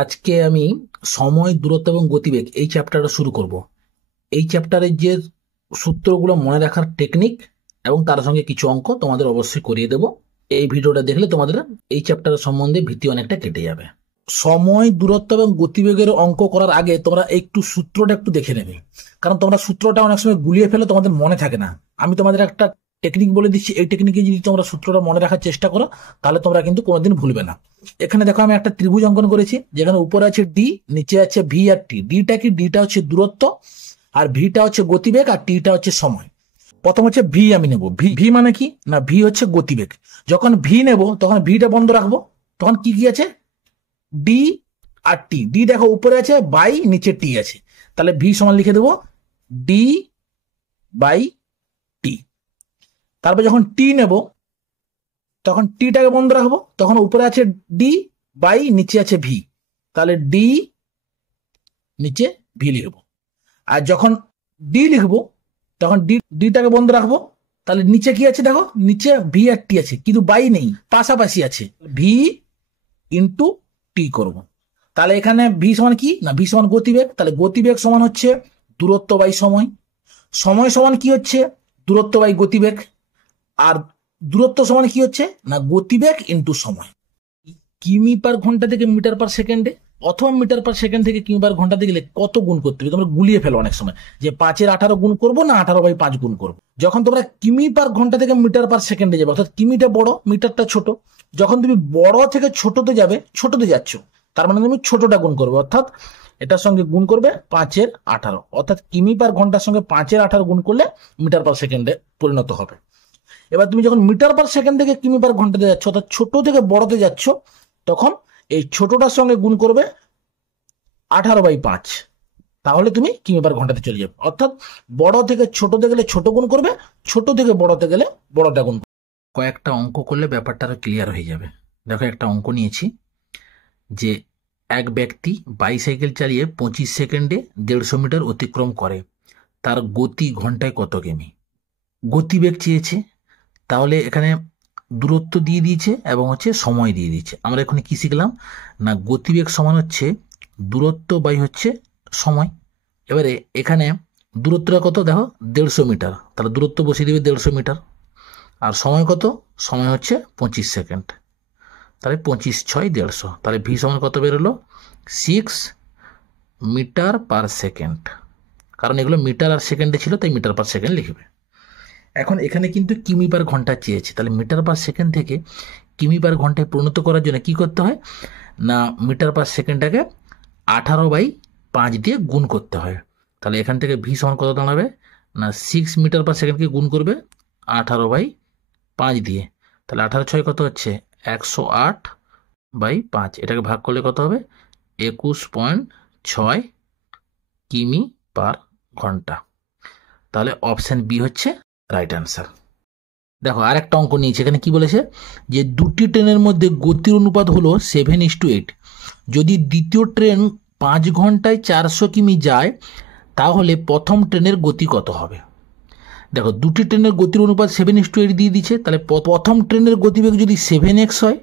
আজকে আমি সময়, দূরত্ব এবং গতিবেগ এই চ্যাপ্টারটা শুরু করব। এই চ্যাপ্টারের যে সূত্রগুলো মনে রাখার টেকনিক এবং তার সঙ্গে কিছু অঙ্ক তোমাদের অবশ্যই করিয়ে দেব। এই ভিডিওটা দেখলে তোমাদের এই চ্যাপ্টারের সম্বন্ধে ভীতি অনেকটা কেটে যাবে। সময়, দূরত্ব এবং গতিবেগের অঙ্ক করার আগে তোমরা একটু সূত্রটা একটু দেখে নেবে, কারণ তোমরা সূত্রটা অনেক সময় গুলিয়ে ফেলে, তোমাদের মনে থাকে না। আমি তোমাদের একটা টেকনিক বলে দিচ্ছি, এই টেকনিকে যদি তোমরা সূত্রটা মনে রাখার চেষ্টা করো তাহলে তোমরা কিন্তু কোনোদিন ভুলবে না। এখানে দেখো আমি একটা ত্রিভুজ অঙ্কন করেছি, যেখানে উপরে আছে ডি, নিচে আছে ভি আর টি। ডিটা কি? ডিটা হচ্ছে দূরত্ব, আর ভিটা হচ্ছে গতিবেগ, আর টিটা হচ্ছে সময়। প্রথম হচ্ছে ভি আমি নেব। ভি ভি মানে কি না, ভি হচ্ছে গতিবেগ। যখন ভি নেব তখন ভিটা বন্ধ রাখবো, তখন কি কি আছে? ডি আর টি। ডি দেখো উপরে আছে, বাই নিচে টি আছে, তাহলে ভি সমান লিখে দেবো ডি বাই টি। তারপর যখন টি নেব তখন টিটাকে বন্ধ রাখবো, তখন উপরে আছে ডি বাই নিচে আছে ভি, তাহলে ডি নিচে ভি লিখবো। আর যখন ডি লিখবো তখন ডিটাকে বন্ধ রাখবো, তাহলে নিচে কি আছে দেখো, নিচে ভি আর টি আছে কিন্তু বাই নেই, পাশাপাশি আছে, ভি ইন্টু টি করবো। তাহলে এখানে ভি সমান কি না, ভি সমান গতিবেগ, তাহলে গতিবেগ সমান হচ্ছে দূরত্ব বাই সময়। সময় সমান কি হচ্ছে? দূরত্ব বাই গতিবেগ। আর দূরত্ব সমান কি হচ্ছে না, গতিবেগ ইন্টু সময়। কিমি পার ঘন্টা থেকে মিটার পার সেকেন্ডে অথবা মিটার পার সেকেন্ড থেকে কিমি পার ঘন্টাতে গেলে কত গুণ করতে হবে? তোমরা গুলিয়ে ফেলো অনেক সময় যে 5-18 গুণ করবো না 18/5 গুণ করবো। যখন তোমরা কিমি পার ঘন্টা থেকে মিটার পার সেকেন্ডে যাবে, অর্থাৎ কিমিটা বড়, মিটারটা ছোট, যখন তুমি বড় থেকে ছোটতে যাবে, ছোটতে যাচ্ছ, তার মানে তুমি ছোটটা গুণ করবে, অর্থাৎ এটার সঙ্গে গুণ করবে 5-18, অর্থাৎ কিমি পার ঘন্টার সঙ্গে 5-18 গুণ করলে মিটার পার সেকেন্ডে পরিণত হবে। এবার তুমি যখন মিটার পার সেকেন্ড থেকে কিমি পার ঘন্টাতে যাচ্ছ, অর্থাৎ ছোট থেকে বড়তে যাচ্ছ, তখন এই ছোটটার সঙ্গে গুণ করবে 18/5, তাহলে তুমি কিমি পার ঘন্টাতে চলে যাবে। অর্থাৎ বড় থেকে ছোটতে গেলে ছোট গুণ করবে, ছোট থেকে বড়তে গেলে বড়টা গুণ করবে। কয়েকটা অঙ্ক করলে ব্যাপারটা আরো ক্লিয়ার হয়ে যাবে। দেখো একটা অঙ্ক নিয়েছি যে এক ব্যক্তি বাইসাইকেল চালিয়ে 25 সেকেন্ডে 150 মিটার অতিক্রম করে, তার গতি ঘন্টায় কত কিমি? গতিবেগ চেয়েছে, তাহলে এখানে দূরত্ব দিয়ে দিয়েছে এবং হচ্ছে সময় দিয়ে দিয়েছে। আমরা এখানে কি শিখলাম না, গতিবেগ সমান হচ্ছে দূরত্ব বাই হচ্ছে সময়। এবারে এখানে দূরত্বটা কত দেখো, 150 মিটার, তাহলে দূরত্ব বসিয়ে দেবে 150 মিটার। আর সময় কত? সময় হচ্ছে 25 সেকেন্ড, তাহলে 25×6 = 150, তাহলে ভি সমান কত বেরোলো? 6 মিটার পার সেকেন্ড। কারণ এগুলো মিটার আর সেকেন্ডে ছিল, তাই মিটার পার সেকেন্ড লিখবে। এখন এখানে কিন্তু কিমি পার ঘন্টা চেয়েছে, তাহলে মিটার পার সেকেন্ড থেকে কিমি পার ঘন্টায় পরিণত করার জন্য কি করতে হয় না, মিটার পার সেকেন্ডটাকে 18/5 দিয়ে গুণ করতে হয়। তাহলে এখান থেকে ভি সমান কত দাঁড়াবে না, 6 মিটার পার সেকেন্ডকে গুণ করবে 18/5 দিয়ে, তাহলে 18×6 কত হচ্ছে 108/5। এটাকে ভাগ করলে কত হবে? 21.6 কিমি পার ঘন্টা। তাহলে অপশন বি হচ্ছে রাইট অ্যান্সার। দেখো আর একটা অঙ্ক নিয়েছে, এখানে কি বলেছে যে দুটি ট্রেনের মধ্যে গতির অনুপাত হলো 7:8। যদি দ্বিতীয় ট্রেন 5 ঘন্টায় 400 কিমি যায়, তাহলে প্রথম ট্রেনের গতি কত হবে? দেখো দুটি ট্রেনের গতির অনুপাত 7:8 দিয়ে দিচ্ছে, তাহলে প্রথম ট্রেনের গতিবেগ যদি 7x হয়,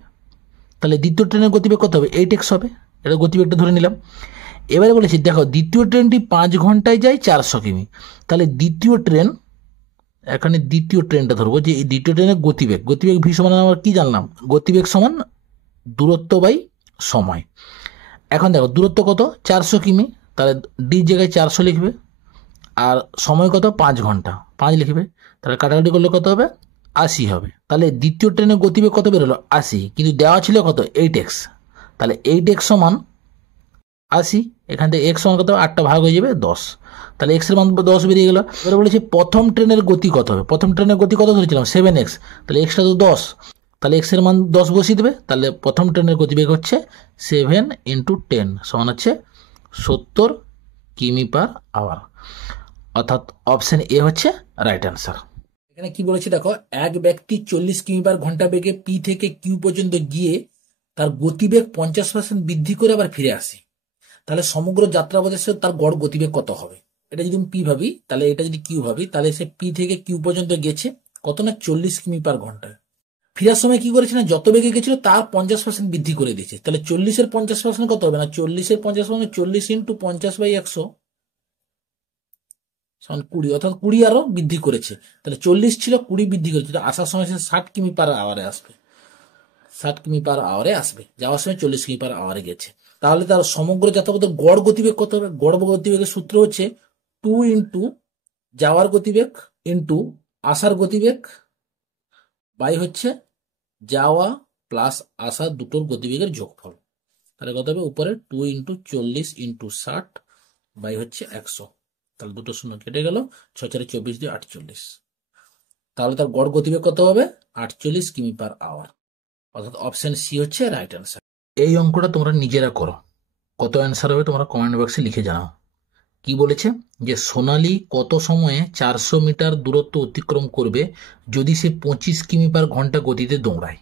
তাহলে দ্বিতীয় ট্রেনের গতিবেগ কত হবে? 8x হবে। এটা গতিবেগটা ধরে নিলাম। এবারে বলেছি দেখো দ্বিতীয় ট্রেনটি 5 ঘন্টায় যায় 400 কিমি, তাহলে দ্বিতীয় ট্রেন, এখানে দ্বিতীয় ট্রেনটা ধরবো যে এই দ্বিতীয় ট্রেনের গতিবেগ, গতিবেগ ভি সমান আমরা কি জানলাম, গতিবেগ সমান দূরত্ব বাই সময়। এখন দেখো দূরত্ব কত? 400 কিমি, তাহলে ডি জায়গায় 400 লিখবে, আর সময় কত? 5 ঘন্টা, 5 লিখবে, তাহলে কাটাকাটি করলে কত হবে? 80 হবে। তাহলে দ্বিতীয় ট্রেনের গতিবেগ কত বেরোলো? 80, কিন্তু দেওয়া ছিল কত? 8x, তাহলে 8x সমান 80, এখান থেকে x সমান কত? 8টা ভাগ হয়ে যাবে 10, তাহলে x এর মান 10 বেরিয়ে গেল। এবারে বলেছি প্রথম ট্রেনের গতি কত হবে? প্রথম ট্রেনের গতি কত ধরেছিলাম? 7x, তাহলে এক্সটা তো 10, তাহলে x এর মান 10 বসিয়ে দেবে, তাহলে প্রথম ট্রেনের গতিবেগ হচ্ছে 7 × 10 সমান হচ্ছে 70 কিমি পার আওয়ার, অর্থাৎ অপশন এ হচ্ছে রাইট অ্যান্সার। এখানে কি বলেছে দেখো, এক ব্যক্তি 40 কিমি পার ঘন্টা বেগে পি থেকে কিউ পর্যন্ত গিয়ে তার গতিবেগ 50% বৃদ্ধি করে আবার ফিরে আসে, তাহলে সমগ্র যাত্রাপথে তার গড় গতিবেগ কত হবে? এটা যদি পি ভাবি, তাহলে এটা যদি কিউ ভাবি, তাহলে সে পি থেকে কিউ পর্যন্ত গেছে কত না 40 কিমি পার ঘন্টায়। ফেরার সময় কি করেছে না, যত বেগে গেছিল তার 50% বৃদ্ধি করে দিয়েছে। তাহলে 40-এর 50% কত হবে না, 40-এর 50% 40 ইন্টু 50/100 সমান 20, অর্থাৎ 20 আরো বৃদ্ধি করেছে। তাহলে 40 ছিল, 20 বৃদ্ধি করেছে। আসার সময় সে 60 কিমি পার আওয়ারে আসবে, 60 কিমি পার আওয়ারে আসবে, যাওয়ার সময় 40 কিমি পার আওয়ারে গেছে। তাহলে তার সমগ্র যাত্রাপথের গড় গতিবেগ কত হবে? গড় গতিবেগের সূত্র হচ্ছে 2 ইন্টু যাওয়ার গতিবেগ ইন্টু আসার গতিবেগ বাই হচ্ছে যাওয়া প্লাস আসা দুটোর গতিবেগের যোগফল। তাহলে কত হবে? উপরে 2 ইন্টু 40 ইন্টু 60 বাই হচ্ছে 100। তাহলে দুটো শূন্য কেটে গেল, 6×4 = 24 দিয়ে 48। তাহলে তার গড় গতিবেগ কত হবে? 48 কিমি পার আওয়ার। অর্থাৎ অপশন সি হচ্ছে রাইট অ্যান্সার। এই অঙ্কটা তোমরা নিজেরা করো, কত অ্যান্সার হবে তোমরা কমেন্ট বক্সে লিখে জানাও। কি বলেছে যে সোনালী কত সময়ে 400 মিটার দূরত্ব অতিক্রম করবে যদি সে 25 কিমি পার ঘন্টা গতিতে দৌড়ায়?